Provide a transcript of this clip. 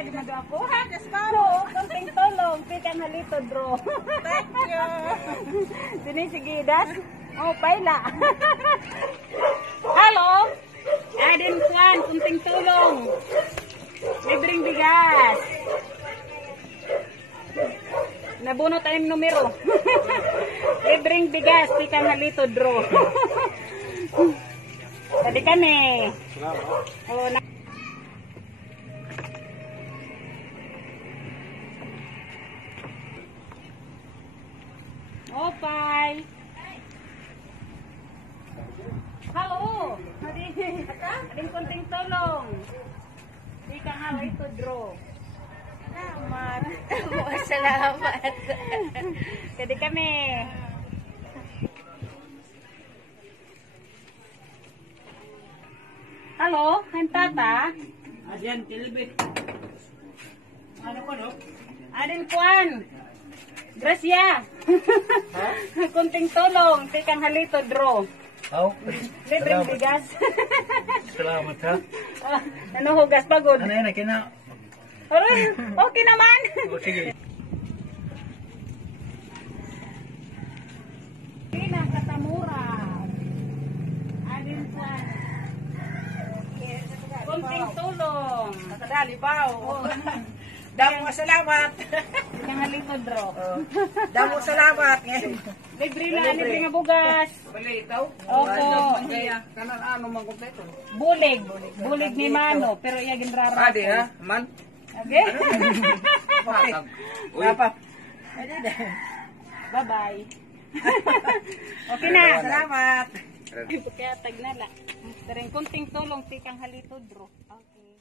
di ako. Bro, konting tulong. Pikang halito, bro. Thank you. Sinisigidas. Oh, paila. Halo. Adin Kwan, konting tulong. Libreng bigas. Nabunot tayong numero. Libreng bigas, pikang halito, bro. Tadi kami. Oh, Opay. Halo. Ading konting tulong. Pikang halito, bro. Salamat. Salamat. Tadi kami. Halo, hentata. Ayan, tilibit. Ano ko, no? Adin Kwan. Gracia. Kunting tulong, tikang halito, draw. Oh, Libreng bigas. salamat ha. Ano hugas pagod? Ano yan, kina? Aray, okay naman. O, sige. Pina katamura. Adin Kwan. Kunting tulong. Nakadali pa. Oh. Damo salamat. Tikang halito, draw. Damo salamat. Libre na, libre nga bugas. Bali ikaw? Opo. Kanan ano man kompleto? Bulig. Bulig ni Mano. Pero iya ginrara. Adi ha? Man? Okay? Apa? Bye-bye. Okay na. Salamat. Kaya tagnala. Pero yung kunting tulong, tikang halito, bro. Okay.